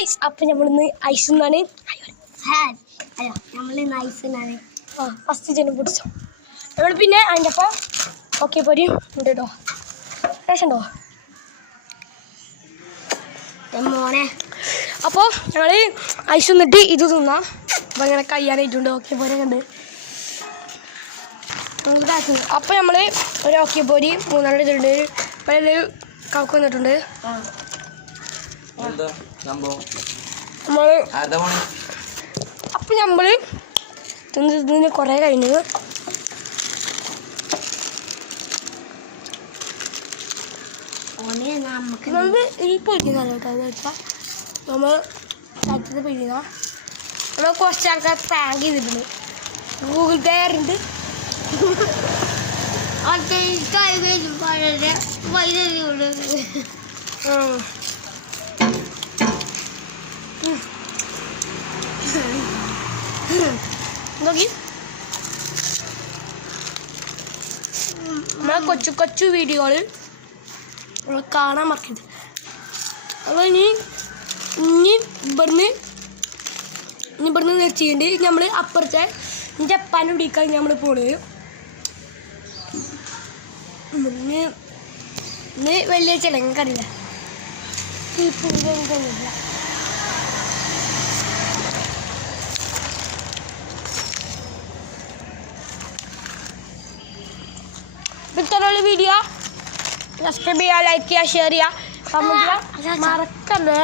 guys അപ്പം നമ്മളിന്ന് ice എന്നാണ് ഫസ്റ്റ് ജനം പിടിച്ചോ നമ്മൾ പിന്നെ അതിൻ്റെ അപ്പം ഓക്കെ പോരും ഉണ്ട് കേട്ടോ രസമുണ്ടോ മോനെ അപ്പോൾ ഞങ്ങൾ ഐസ് നിന്നിട്ട് ഇത് തിന്നാം അപ്പോൾ ഇങ്ങനെ കയ്യാനായിട്ടുണ്ട് ഓക്കെ പോരെ കണ്ട് അപ്പോൾ നമ്മൾ ഒരു ഓക്കെ പോരി മൂന്നാളുടെ ഇതുണ്ട് അപ്പോൾ കാക്കു വന്നിട്ടുണ്ട് അപ്പം നമ്മൾ തിന്ന് കുറേ കഴിഞ്ഞു നമ്മൾ ഈ പൊരിക്കുന്നതാണ് കേട്ടോ എന്ന് വെച്ചാൽ നമ്മൾ ചട്ടത്തിൽ പൊരിക്കുന്ന നമ്മൾ കുറച്ച് ആൾക്കാർ പ്രാങ്ക് ചെയ്തിട്ടുണ്ട് ഗൂഗിൾ പേ ഉണ്ട് നോക്കി നമ്മളെ കൊച്ചു കൊച്ചു വീഡിയോകൾ നമ്മൾ കാണാൻ മറക്കരുത് അപ്പോൾ ഇനി ഇവിടുന്ന് നിർത്തിയിട്ടുണ്ട് നമ്മൾ അപ്പുറത്തെ ജപ്പാൻ പിടിക്കാൻ നമ്മൾ പോണത് ഇന്ന് വലിയ ചിലങ്ങറിയില്ല കഴിഞ്ഞില്ല ഇത്രയുള്ള വീഡിയോ സബ്സ്ക്രൈബ് ചെയ്യുക ലൈക്ക് ചെയ്യുക ഷെയർ ചെയ്യുക കമൻറ്റ് ചെയ്യുക മറക്കല്ലേ